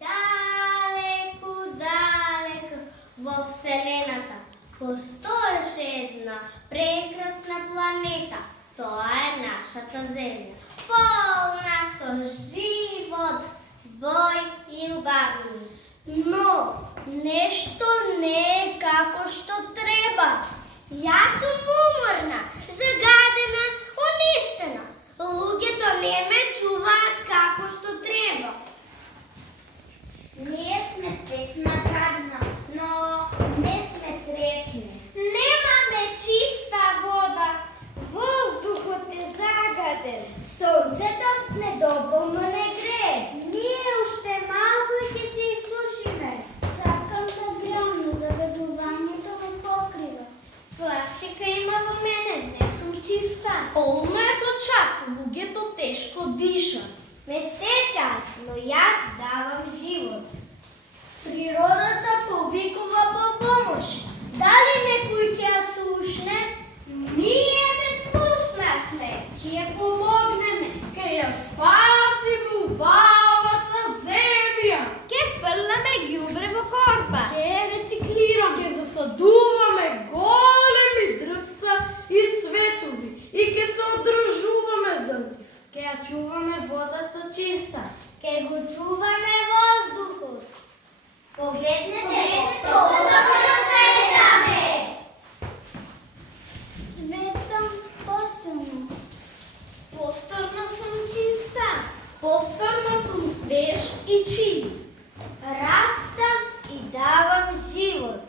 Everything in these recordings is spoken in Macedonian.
Далеку, далеку во Вселената постоеше една прекрасна планета. Тоа е нашата Земја, полна со живот, бој и убавини. Но нешто не е како што треба. Јас сум уморна, загадена, уништена. Луѓето не ме чуваат како што треба. Ние сме цветна градина, но не сме сретни. Немаме чиста вода. Воздухот е загаден. Сонцето недоволно не грее. Ние уште малку и ќе се исушиме. Сакам да греам, но загадувањето ме покрива. Пластика има во мене, не сум чиста. Полно е со чак, луѓето тешко дишат. Ме сечат, но јас давам живот. Природата повикува по помош. Дали некој ќе ја слушне? Ние ве слушнавме. Ќе ја помогнеме, ќе ја спасиме убавата земја. Ке фрламе ѓубре во корба. Ќе рециклираме, ќе засадуваме големи дрвца и цветови и ќе се одржуваме за нив. Ќе ја чуваме водата чиста. Ке го чуваме воздухот. Погледнете, Ова цветаме. Цветам посилно. Повторно сум чиста. Повторно сум свеж и чист. Растам и давам живот.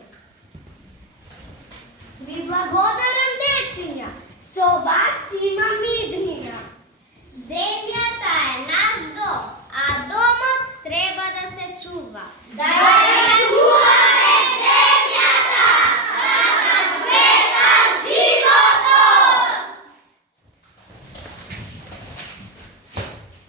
Ви благодарам, дечиња. Со вас имам иднина. Земјата е наш дом, а домот треба да се чува.